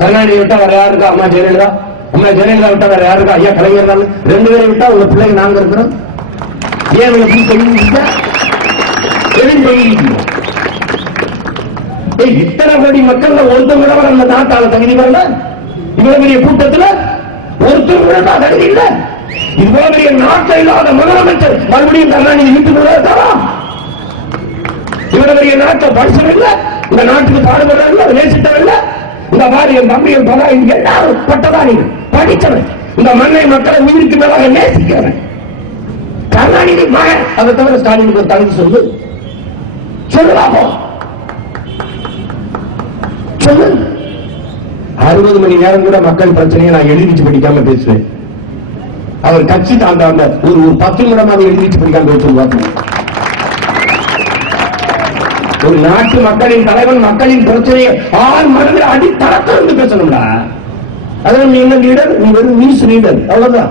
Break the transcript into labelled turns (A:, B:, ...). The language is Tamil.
A: கருணாநிதி விட்டா வேற யாரு இருக்கா? அம்மா ஜெயலலிதா? அம்மா ஜெயலலிதா விட்டா வேற யாரு இருக்கா? ஐயா கலைஞர் ரெண்டு பேரை விட்டா உங்க பிள்ளைங்க நாங்க இருக்கிறோம். ஏன் உங்களுக்கு தெரியுங்க இத்தனை கோடி மக்கள்ல ஒருத்தர் கூட நம்ம நாட்டால தகுதி வரல இவ்வளவு பெரிய கூட்டத்துல ஒருத்தர் கூட தகுதி இல்ல. இவ்வளவு பெரிய நாட்டை இல்லாத முதலமைச்சர் மறுபடியும் கருணாநிதி வீட்டுக்குள்ள இருக்காரா? இவ்வளவு பெரிய நாட்டை படிச்சவர் இல்ல. இந்த நாட்டுக்கு பாடுபடுறவன் இல்ல நேசித்தவன் இல்ல. இந்த என் தம்பி என் பகா இங்க எல்லாரும் பட்டதாரி படித்தவன். இந்த மண்ணை மக்களை உயிருக்கு மேலாக நேசிக்கிறவன். கருணாநிதி மகன். அதை தவிர ஸ்டாலினுக்கு ஒரு தகுதி சொல்லு. சொல்லலாமோ சொல்லு. அறுபது மணி நேரம் கூட மக்கள் பிரச்சனையை நான் எழுதிச்சு படிக்காம பேசுவேன். அவர் கட்சி தாண்டாண்ட ஒரு ஒரு பத்து நிமிடமாக எழுதிச்சு படிக்காம பேசுவாங்க ஒரு நாட்டு மக்களின் தலைவன் மக்களின் பிரச்சனையை ஆள் மனதில் அடித்தளத்திலிருந்து பேசணும்டா. அதனால நீ என்ன லீடர் நீ வெறும் நியூஸ் லீடர் அவ்வளவுதான்.